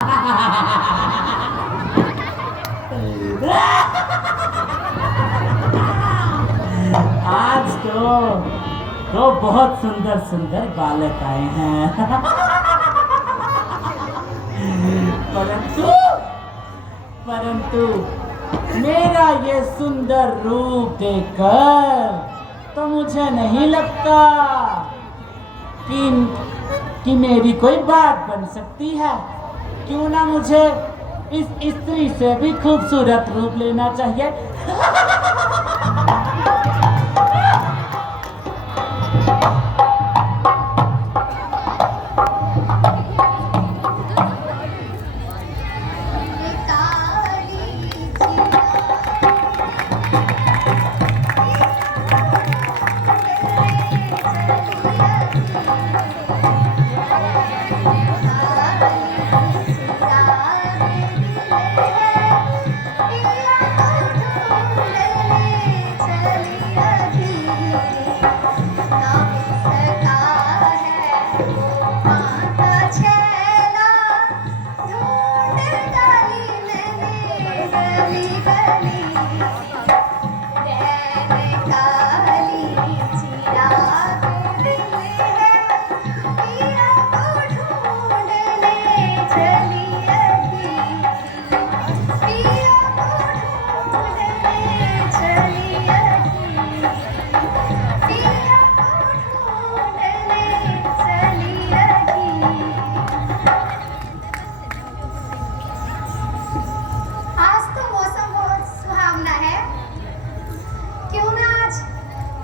आज तो बहुत सुंदर सुंदर बालक आए हैं। परंतु परंतु मेरा ये सुंदर रूप देखकर तो मुझे नहीं लगता कि मेरी कोई बात बन सकती है। क्यों ना मुझे इस स्त्री से भी खूबसूरत रूप लेना चाहिए।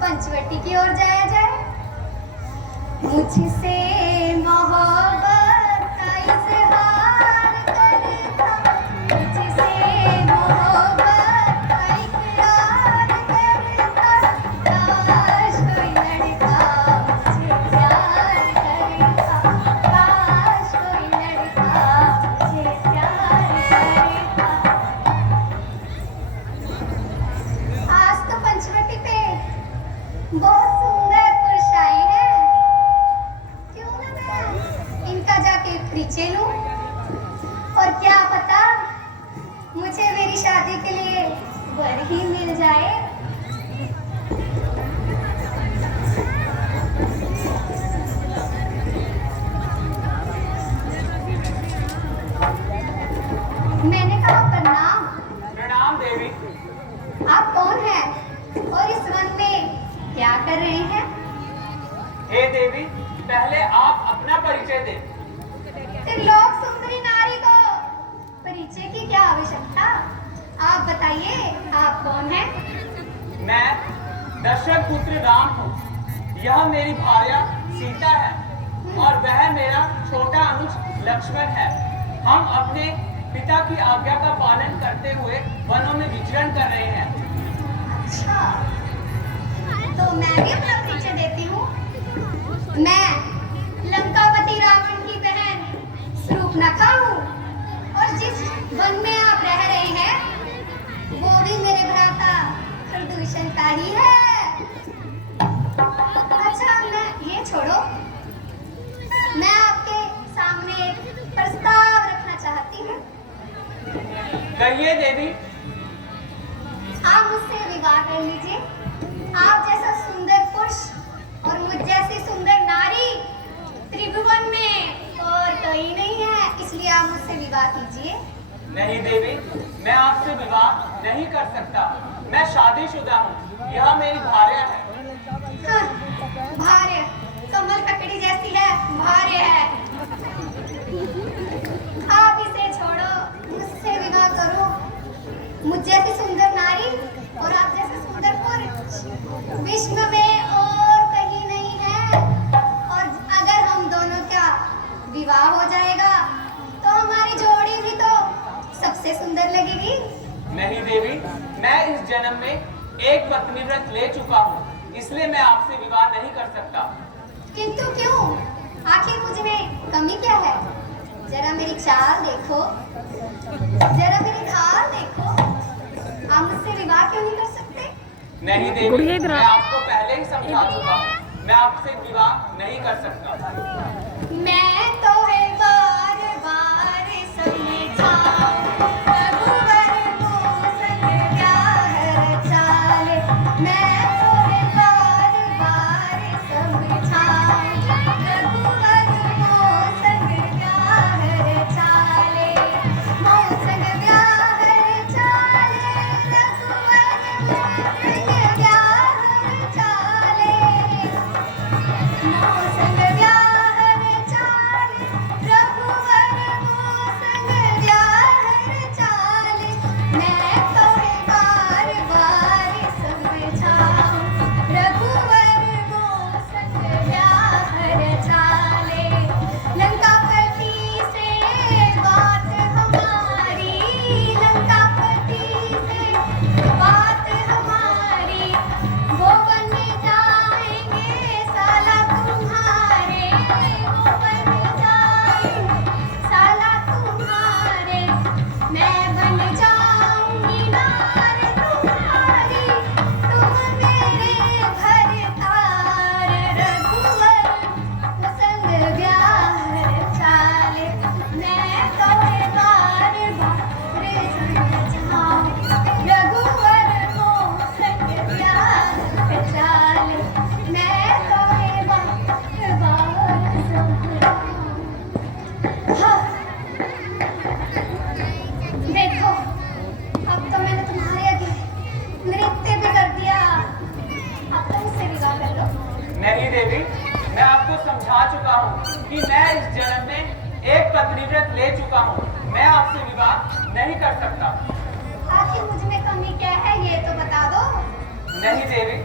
पंचवटी की ओर जाया जाए। मुझसे मोहब्बत का इजहार करता, मुझसे मोहब्बत का इकरार करता, काश कोई लड़का मुझे प्यार करता, काश कोई लड़का मुझे प्यार करता। आज तो पंचवटी पे बहुत सुंदर पुरुष आए हैं। क्यों ना मैं इनका जाके परिचय लूं, और क्या पता मुझे मेरी शादी के लिए वर ही मिल जाए। मैंने कहा प्रणाम। प्रणाम देवी। आप कौन हैं और इस वन में क्या कर रहे हैं? हे देवी, पहले आप अपना परिचय दें। त्रिलोक सुंदरी नारी को परिचय की क्या आवश्यकता? आप बताइए, आप कौन हैं? मैं दशरथ पुत्र राम हूँ। यह मेरी भार्या सीता है और वह मेरा छोटा अनुज लक्ष्मण है। हम अपने पिता की आज्ञा का पालन करते हुए वनों में विचरण कर रहे हैं। अच्छा, तो मैं भी अपना परिचय देती हूँ। मैं लंकापति रावण की बहन शूर्पणखा हूँ, और जिस वन में आप रह रहे हैं वो भी मेरे भ्राता प्रदूषण का ही है। अच्छा, मैं ये छोड़ो, मैं आपके सामने एक प्रस्ताव रखना चाहती हूँ। कहिए देवी। आप मुझसे विवाह कर लीजिए। आप जैसा सुंदर पुरुष और मुझ जैसी सुंदर नारी त्रिभुवन में और कोई नहीं है, इसलिए आप मुझसे विवाह कीजिए। नहीं देवी, मैं आपसे विवाह नहीं कर सकता। मैं शादीशुदा हूँ। यह मेरी भार्या है। हाँ, भार्य कमल ककड़ी जैसी है, भार्य है। आप इसे छोड़ो, मुझसे विवाह करो। मुझ जैसी सुंदर नारी और आप जैसे सुंदर पुरुष विश्व में और कहीं नहीं है। और अगर हम दोनों का विवाह हो जाएगा तो हमारी जोड़ी भी तो सबसे सुंदर लगेगी। नहीं देवी, मैं इस जन्म में एक पत्नी व्रत ले चुका हूँ, इसलिए मैं आपसे विवाह नहीं कर सकता। किंतु क्यों? आखिर मुझ में कमी क्या है? जरा मेरी चाल देखो, जरा मेरी ढाल देखो। आप मुझसे विवाह क्यों नहीं कर सकते? नहीं देवी, मैं आपको पहले ही समझा चुका हूँ। मैं आपसे विवाह नहीं कर सकता। मैं तो है बार बार आपसे विवाह नहीं कर सकता। आखिर मुझ में कमी क्या है ये तो बता दो। नहीं देवी,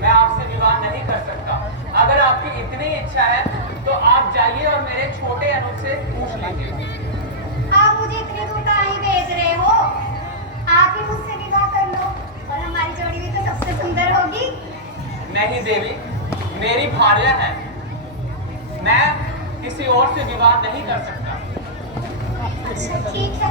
मैं आपसे विवाह नहीं कर सकता। अगर आपकी इतनी इच्छा है तो आप जाइए और मेरे छोटे अनुज से पूछ लीजिए। आप मुझे इतनी दूर कहीं भेज रहे हो? आप ही मुझसे विवाह कर लो और हमारी जोड़ी भी तो सबसे सुंदर होगी। नहीं देवी, मेरी भार्या है, मैं किसी और से विवाह नहीं कर सकता। अच्छा ठीक है,